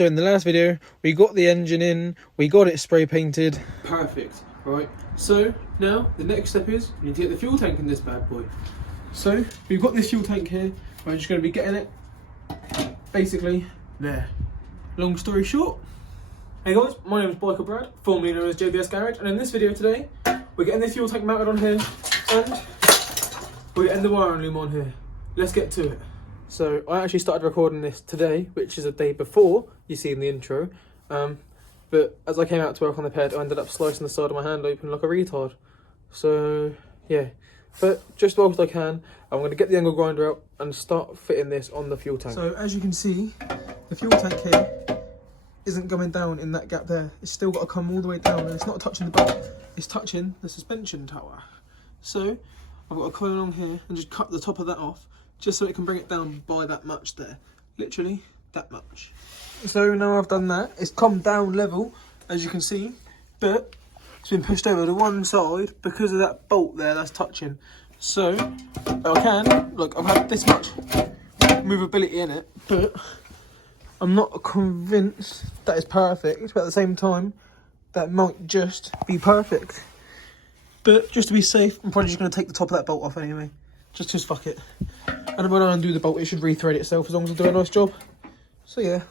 So in the last video, we got the engine in, we got it spray painted. Perfect, right? So now the next step is we need to get the fuel tank in this bad boy. So we've got this fuel tank here. We're just going to be getting it basically there. Long story short, hey guys, my name is Biker Brad, formerly known as JBS Garage, and in this video today, we're getting this fuel tank mounted on here, and we're getting the wiring loom on here. Let's get to it. So I actually started recording this today, which is a day before you see in the intro. But as I came out to work on the ped, I ended up slicing the side of my hand open like a retard. So yeah, but just whilst I can, I'm going to get the angle grinder out and start fitting this on the fuel tank. So as you can see, the fuel tank here isn't going down in that gap there. It's still got to come all the way down, and it's not touching the bolt, it's touching the suspension tower. So I've got to come along here and just cut the top of that off, just so it can bring it down by that much there. Literally that much. So now I've done that, it's come down level, as you can see, but it's been pushed over to one side because of that bolt there that's touching. So I can, look, I've had this much movability in it, but I'm not convinced that it's perfect, but at the same time, that might just be perfect. But just to be safe, I'm probably just going to take the top of that bolt off anyway. Just fuck it. And when I undo the bolt, it should rethread itself as long as I do a nice job. So yeah.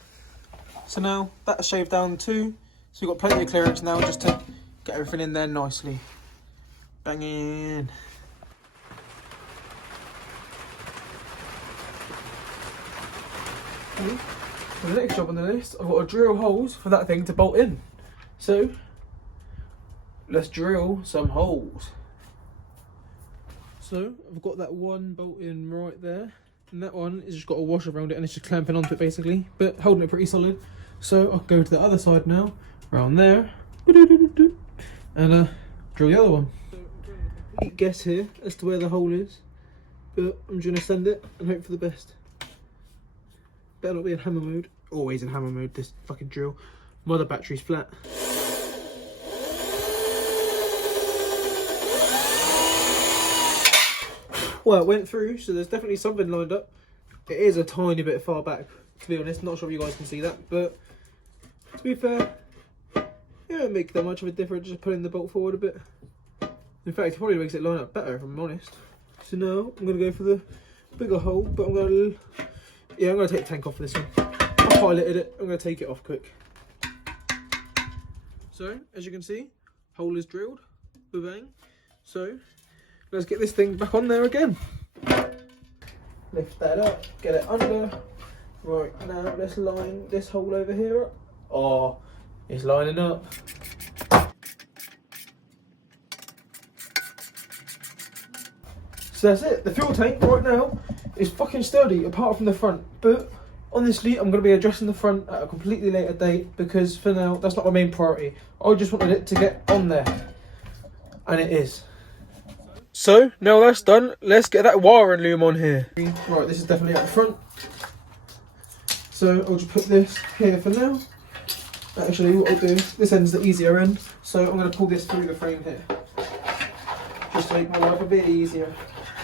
So now that's shaved down too. So we've got plenty of clearance now just to get everything in there nicely. Bang in. Okay. For the next job on the list, I've got to drill holes for that thing to bolt in. So let's drill some holes. So I've got that one bolt in right there, and that one is just got a wash around it and it's just clamping onto it basically, but holding it pretty solid. So I'll go to the other side now, around there, and drill the other one. Guess here as to where the hole is, but I'm just gonna send it and hope for the best. Better not be in hammer mode. Always in hammer mode, this fucking drill. My other battery's flat. Well, it went through, so there's definitely something lined up. It is a tiny bit far back, to be honest. Not sure if you guys can see that, but to be fair, yeah, it don't make that much of a difference just putting the bolt forward a bit. In fact, it probably makes it line up better, if I'm honest. So now I'm going to go for the bigger hole, but I'm going to take the tank off for this one. I piloted it, I'm going to take it off quick. So, as you can see, hole is drilled, bang. So let's get this thing back on there again. Lift that up, get it under. Right, now let's line this hole over here up. Oh, it's lining up. So that's it. The fuel tank right now is fucking sturdy apart from the front. But honestly, I'm going to be addressing the front at a completely later date because for now, that's not my main priority. I just wanted it to get on there. And it is. So now that's done, let's get that wiring loom on here. Right, this is definitely at the front. So I'll just put this here for now. Actually, what I'll do, this end's the easier end. So I'm going to pull this through the frame here. Just to make my life a bit easier.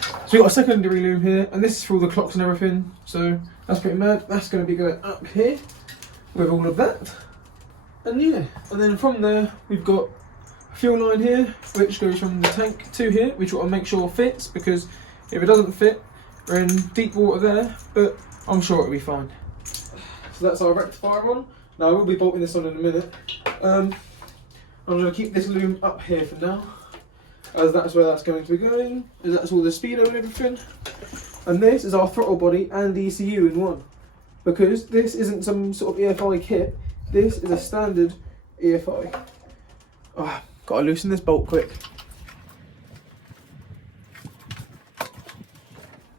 So we've got a secondary loom here, and this is for all the clocks and everything. So that's pretty mad. That's going to be going up here with all of that. And yeah, and then from there, we've got fuel line here, which goes from the tank to here, which we'll make sure fits, because if it doesn't fit, we're in deep water there, but I'm sure it'll be fine. So that's our rectifier on. Now I will be bolting this on in a minute. I'm going to keep this loom up here for now, as that's where that's going to be going, as that's all the speedo and everything. And this is our throttle body and ECU in one, because this isn't some sort of EFI kit, this is a standard EFI. Oh, gotta loosen this bolt quick.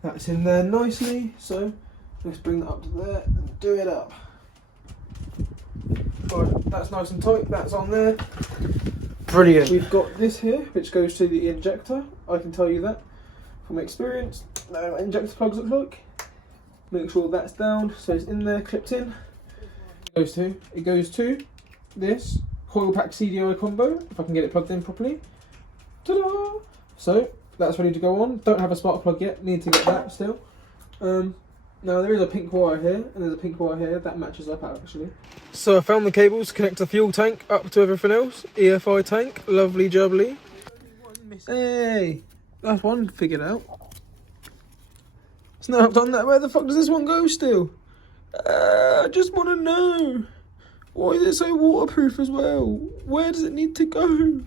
That's in there nicely, so let's bring that up to there and do it up. Right, that's nice and tight, that's on there. Brilliant. We've got this here, which goes to the injector. I can tell you that from experience. Now what injector plugs look like. Make sure that's down, so it's in there, clipped in. It goes to this coil pack CDI combo, if I can get it plugged in properly. Ta-da! So that's ready to go on. Don't have a spark plug yet, need to get that still. Now there is a pink wire here, and there's a pink wire here. That matches up actually. So I found the cables to connect the fuel tank up to everything else. EFI tank, lovely jubbly. Hey, that's one figured out. So now I've done that, where the fuck does this one go still? I just want to know. Why is it so waterproof as well? Where does it need to go?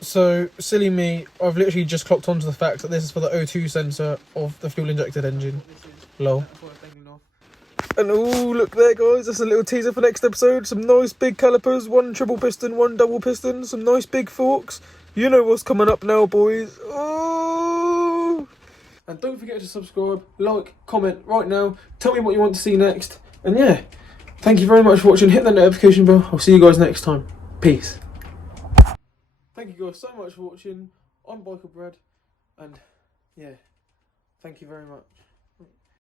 So, silly me, I've literally just clocked onto the fact that this is for the O2 sensor of the fuel injected engine. Lol. And oh, look there guys, that's a little teaser for next episode. Some nice big calipers, one triple piston, one double piston, some nice big forks. You know what's coming up now, boys. Oh! And don't forget to subscribe, like, comment right now. Tell me what you want to see next. And yeah, thank you very much for watching. Hit that notification bell. I'll see you guys next time. Peace. Thank you guys so much for watching. I'm Biker Brad. And yeah, thank you very much.